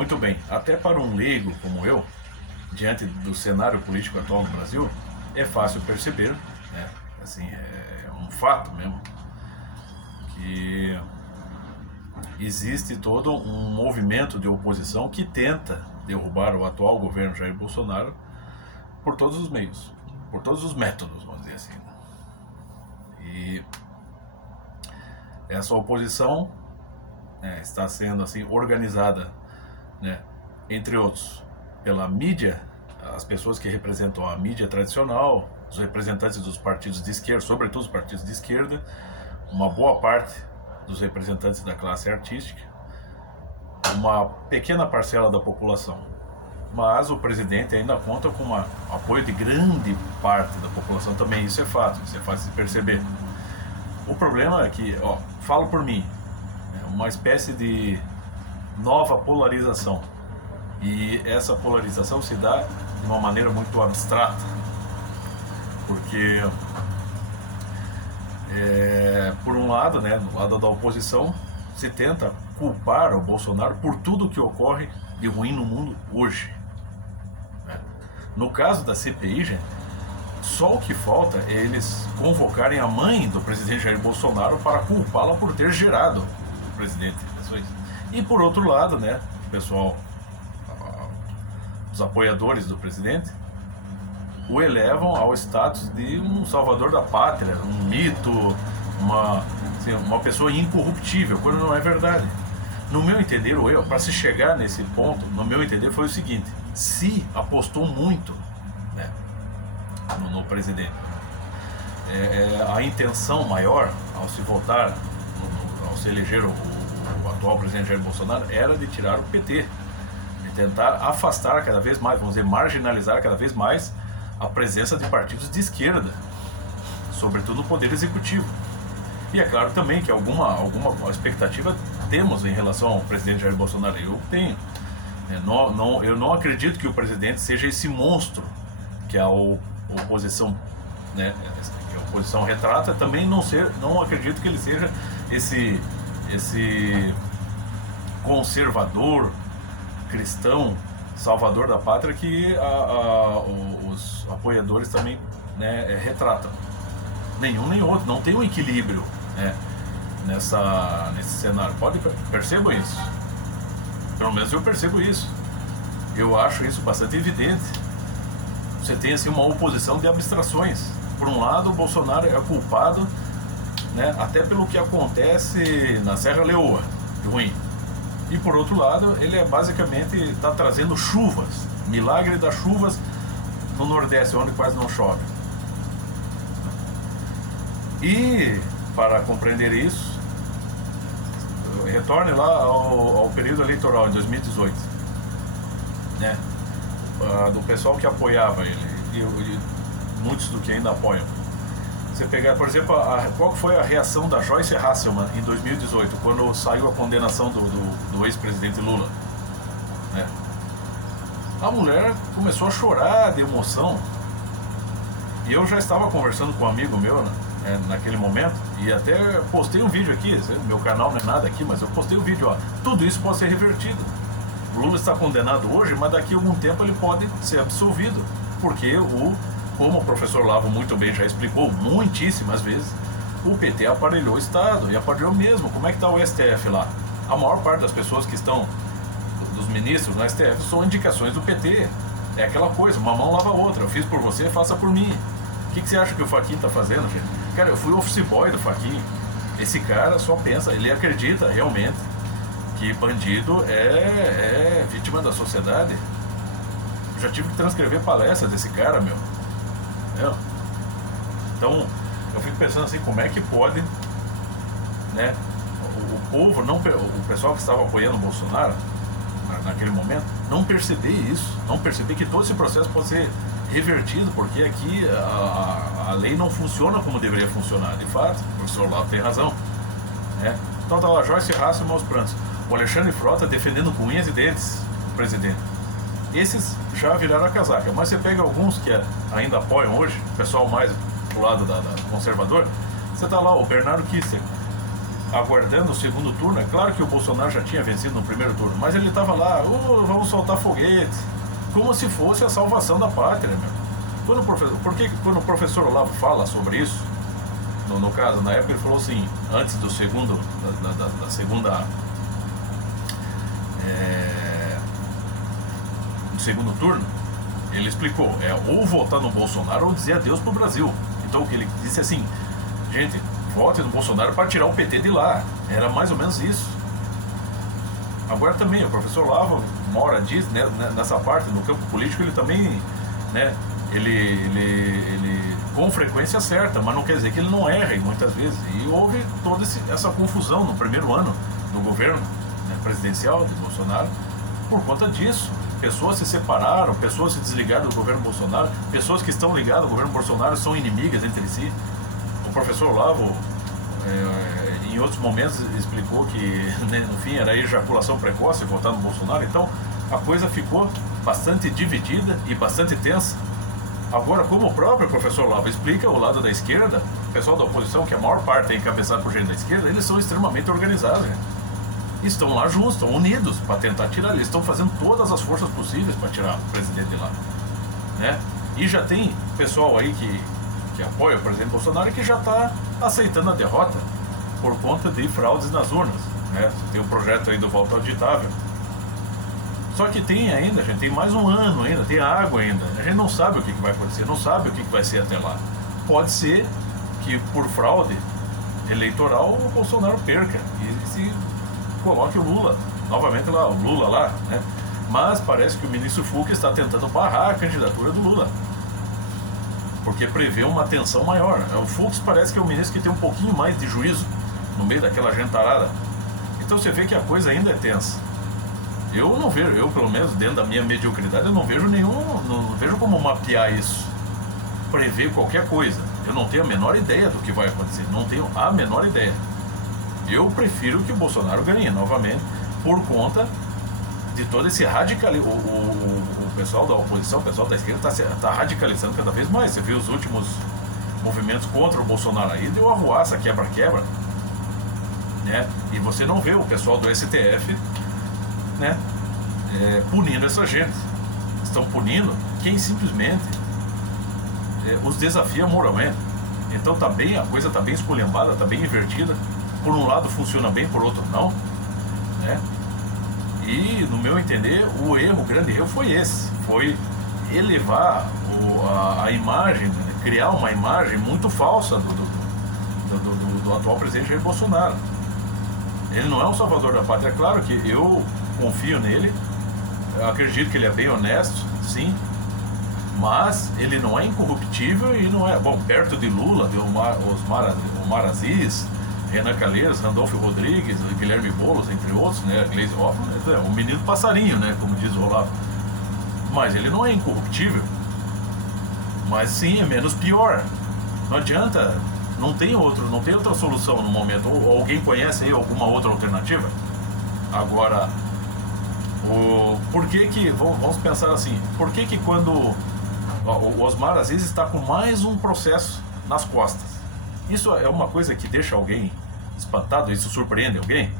Muito bem, até para um leigo como eu, diante do cenário político atual no Brasil, é fácil perceber, né? Assim, é um fato mesmo, que existe todo um movimento de oposição que tenta derrubar o atual governo Jair Bolsonaro por todos os meios, por todos os métodos, vamos dizer assim. E essa oposição está sendo assim organizada, né, entre outros, pela mídia, as pessoas que representam a mídia tradicional, os representantes dos partidos de esquerda, sobretudo os partidos de esquerda, uma boa parte dos representantes da classe artística, uma pequena parcela da população. Mas o presidente ainda conta com um apoio de grande parte da população também, isso é fato, isso é fácil de perceber. O problema é que, falo por mim, é uma espécie de nova polarização. E essa polarização se dá de uma maneira muito abstrata, porque por um lado, né, do lado da oposição, se tenta culpar o Bolsonaro por tudo que ocorre de ruim no mundo hoje. No caso da CPI, gente, só o que falta é eles convocarem a mãe do presidente Jair Bolsonaro para culpá-la por ter gerado o presidente. E por outro lado, né, o pessoal, os apoiadores do presidente, o elevam ao status de um salvador da pátria, um mito, uma pessoa incorruptível, quando não é verdade. No meu entender, para se chegar nesse ponto, no meu entender, foi o seguinte: se apostou muito, né, no presidente. A intenção maior, ao se votar, ao se eleger o atual presidente Jair Bolsonaro, era de tirar o PT, de tentar afastar cada vez mais, vamos dizer, marginalizar cada vez mais a presença de partidos de esquerda, sobretudo no poder executivo. E é claro também que alguma expectativa temos em relação ao presidente Jair Bolsonaro. Eu tenho. Eu não acredito que o presidente seja esse monstro que a oposição, né, que a oposição retrata. Também não acredito que ele seja esse conservador, cristão, salvador da pátria que os apoiadores também, né, retratam. Nenhum nem outro, não tem um equilíbrio, né, nesse cenário. Percebam isso. Pelo menos eu percebo isso. Eu acho isso bastante evidente. Você tem assim uma oposição de abstrações. Por um lado, o Bolsonaro é culpado, né, até pelo que acontece na Serra Leoa, de ruim. E por outro lado, ele basicamente está trazendo chuvas, milagre das chuvas no Nordeste, onde quase não chove. E para compreender isso, retorne lá ao período eleitoral em 2018, né? Do pessoal que apoiava ele e muitos do que ainda apoiam. Você pegar, por exemplo, qual foi a reação da Joyce Hasselman em 2018, quando saiu a condenação do ex-presidente Lula, né? A mulher começou a chorar de emoção. E eu já estava conversando com um amigo meu, né, naquele momento, e até postei um vídeo aqui. Meu canal não é nada aqui, mas eu postei um vídeo, tudo isso pode ser revertido. O Lula está condenado hoje, mas daqui a algum tempo ele pode ser absolvido, porque como o professor Lavo muito bem já explicou muitíssimas vezes, o PT aparelhou o Estado, e aparelhou mesmo. Como é que está o STF lá? A maior parte das pessoas que estão, dos ministros no STF, são indicações do PT. É aquela coisa, uma mão lava a outra. Eu fiz por você, faça por mim. O que você acha que o Fachin está fazendo, gente? Cara, eu fui office boy do Fachin. Esse cara só pensa, ele acredita realmente que bandido é vítima da sociedade. Eu já tive que transcrever palestras desse cara, meu. Então, eu fico pensando assim, como é que pode, né, o povo, o pessoal que estava apoiando o Bolsonaro naquele momento, não perceber isso, não perceber que todo esse processo pode ser revertido, porque aqui a lei não funciona como deveria funcionar. De fato, o professor Lavo tem razão, né? Então tá lá, Joyce Hasselman aos prantos, o Alexandre Frota defendendo com unhas e dentes o presidente. Esses já viraram a casaca, mas você pega alguns que ainda apoiam hoje, o pessoal mais do lado da conservador, você tá lá, o Bernardo Kissinger, aguardando o segundo turno. É claro que o Bolsonaro já tinha vencido no primeiro turno, mas ele estava lá, vamos soltar foguete, como se fosse a salvação da pátria, meu. Quando o professor Olavo fala sobre isso, no caso, na época ele falou assim, antes do segundo, da segunda, do segundo turno, ele explicou, ou votar no Bolsonaro ou dizer adeus pro Brasil. Então o que ele disse assim, gente, vote no Bolsonaro para tirar o PT de lá. Era mais ou menos isso. Agora também, o professor Olavo mora diz, né, nessa parte, no campo político, ele também, né, ele com frequência acerta, mas não quer dizer que ele não erra muitas vezes. E houve toda essa confusão no primeiro ano do governo, né, presidencial de Bolsonaro por conta disso. Pessoas se separaram, pessoas se desligaram do governo Bolsonaro, pessoas que estão ligadas ao governo Bolsonaro são inimigas entre si. O professor Olavo, em outros momentos, explicou que, né, no fim, era ejaculação precoce votar no Bolsonaro. Então, a coisa ficou bastante dividida e bastante tensa. Agora, como o próprio professor Olavo explica, o lado da esquerda, o pessoal da oposição, que a maior parte é encabeçado por gente da esquerda, eles são extremamente organizados, né? Estão lá juntos, estão unidos para tentar tirar. Eles estão fazendo todas as forças possíveis para tirar o presidente de lá, né? E já tem pessoal aí que apoia o presidente Bolsonaro e que já está aceitando a derrota por conta de fraudes nas urnas, né? Tem o projeto aí do voto auditável. Só que tem ainda, gente, tem mais um ano ainda, tem água ainda. A gente não sabe o que vai acontecer, não sabe o que vai ser até lá. Pode ser que por fraude eleitoral o Bolsonaro perca e se coloque o Lula novamente lá, o Lula lá, né? Mas parece que o ministro Fux está tentando barrar a candidatura do Lula, porque prevê uma tensão maior. O Fux parece que é um ministro que tem um pouquinho mais de juízo no meio daquela gentarada. Então você vê que a coisa ainda é tensa. Eu não vejo, eu pelo menos dentro da minha mediocridade, eu não vejo não vejo como mapear isso, prever qualquer coisa. Eu não tenho a menor ideia do que vai acontecer, não tenho a menor ideia. Eu prefiro que o Bolsonaro ganhe novamente por conta de todo esse radicalismo. O pessoal da oposição, o pessoal da esquerda está radicalizando cada vez mais. Você viu os últimos movimentos contra o Bolsonaro aí, deu arruaça, quebra-quebra, né? E você não vê o pessoal do STF, né, punindo essa gente. Estão punindo quem simplesmente os desafia moralmente. Então a coisa está bem esculhambada, está bem invertida. Por um lado funciona bem, por outro não, né? E no meu entender o grande erro foi esse, foi elevar a imagem, né, criar uma imagem muito falsa do atual presidente Jair Bolsonaro. Ele não é um salvador da pátria. É claro que eu confio nele, eu acredito que ele é bem honesto, sim, mas ele não é incorruptível e não é, bom, perto de Lula, de Omar Aziz, Renan Calheiros, Randolfo Rodrigues, Guilherme Boulos, entre outros, né, Gleisi Hoffmann, é um menino passarinho, né, como diz o Olavo. Mas ele não é incorruptível, mas sim é menos pior. Não adianta, não tem outra solução no momento. Ou alguém conhece aí alguma outra alternativa? Agora, por que vamos pensar assim, por que quando o Osmar Aziz está com mais um processo nas costas, isso é uma coisa que deixa alguém espantado? Isso surpreende alguém?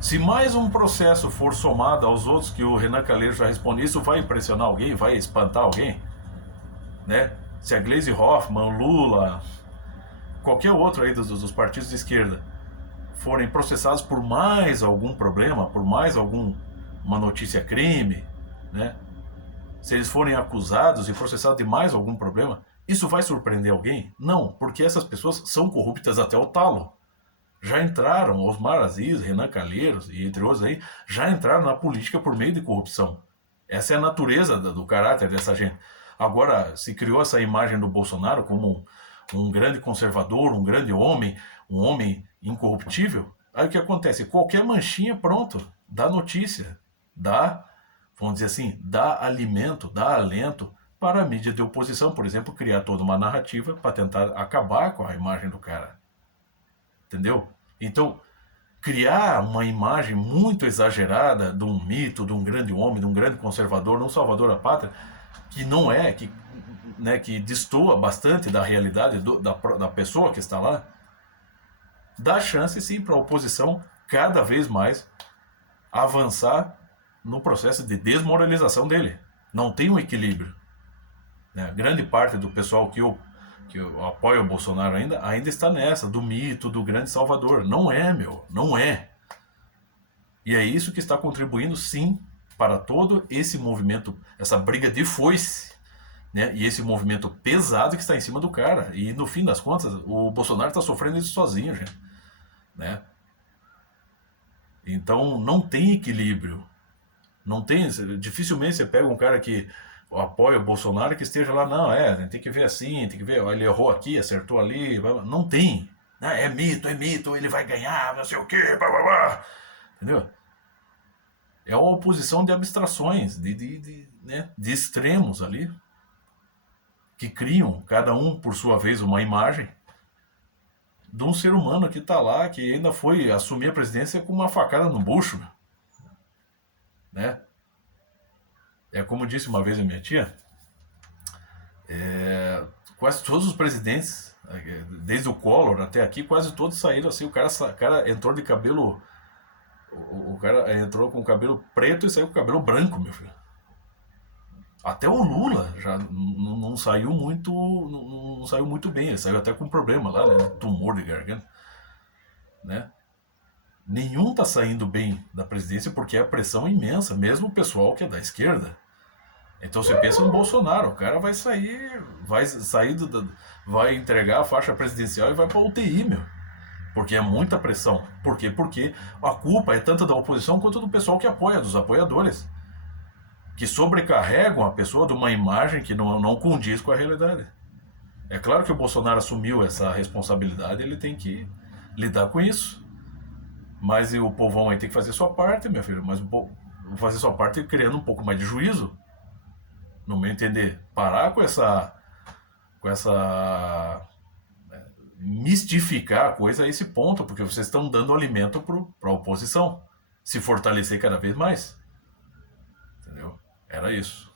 Se mais um processo for somado aos outros que o Renan Calheiros já respondeu, isso vai impressionar alguém? Vai espantar alguém? Né? Se a Gleisi Hoffmann, Lula, qualquer outro aí dos partidos de esquerda forem processados por mais algum problema, por mais alguma notícia crime, né? Se eles forem acusados e processados de mais algum problema, isso vai surpreender alguém? Não, porque essas pessoas são corruptas até o talo. Já entraram, Osmar Aziz, Renan Calheiros e entre outros aí, já entraram na política por meio de corrupção. Essa é a natureza do caráter dessa gente. Agora, se criou essa imagem do Bolsonaro como um grande conservador, um grande homem, um homem incorruptível. Aí o que acontece? Qualquer manchinha, pronto, dá notícia, vamos dizer assim, dá alimento, dá alento para a mídia de oposição, por exemplo, criar toda uma narrativa para tentar acabar com a imagem do cara. Entendeu? Então, criar uma imagem muito exagerada de um mito, de um grande homem, de um grande conservador, de um salvador da pátria, que não é, que destoa bastante da realidade da pessoa que está lá, dá chance sim para a oposição cada vez mais avançar no processo de desmoralização dele. Não tem um equilíbrio, né? Grande parte do pessoal que apoia o Bolsonaro ainda está nessa, do mito, do grande salvador. Não é, meu, não é. E é isso que está contribuindo, sim, para todo esse movimento, essa briga de foice, né? E esse movimento pesado que está em cima do cara. E no fim das contas, o Bolsonaro está sofrendo isso sozinho, gente, né? Então não tem equilíbrio. Não tem, dificilmente você pega um cara que apoia o Bolsonaro que esteja lá, não, tem que ver assim, tem que ver, ele errou aqui, acertou ali, não tem. É mito, ele vai ganhar, não sei o quê, blá, blá, blá. Entendeu? É uma oposição de abstrações, né, de extremos ali, que criam, cada um por sua vez, uma imagem de um ser humano que está lá, que ainda foi assumir a presidência com uma facada no bucho, né? É como disse uma vez a minha tia, quase todos os presidentes, desde o Collor até aqui, quase todos saíram assim, o cara entrou de cabelo, o cara entrou com o cabelo preto e saiu com o cabelo branco, meu filho. Até o Lula já não saiu muito, não saiu muito bem, ele saiu até com problema lá, né, tumor de garganta, né? Nenhum tá saindo bem da presidência porque é a pressão imensa, mesmo o pessoal que é da esquerda. Então você pensa no Bolsonaro, o cara vai sair, vai entregar a faixa presidencial e vai pra UTI, meu. Porque é muita pressão. Por quê? Porque a culpa é tanto da oposição quanto do pessoal que apoia, dos apoiadores. Que sobrecarregam a pessoa de uma imagem que não condiz com a realidade. É claro que o Bolsonaro assumiu essa responsabilidade, ele tem que lidar com isso. Mas o povão aí tem que fazer sua parte, meu filho. Mas fazer sua parte criando um pouco mais de juízo. No meu entender. Parar com essa mistificar a coisa a esse ponto, porque vocês estão dando alimento para a oposição se fortalecer cada vez mais. Entendeu? Era isso.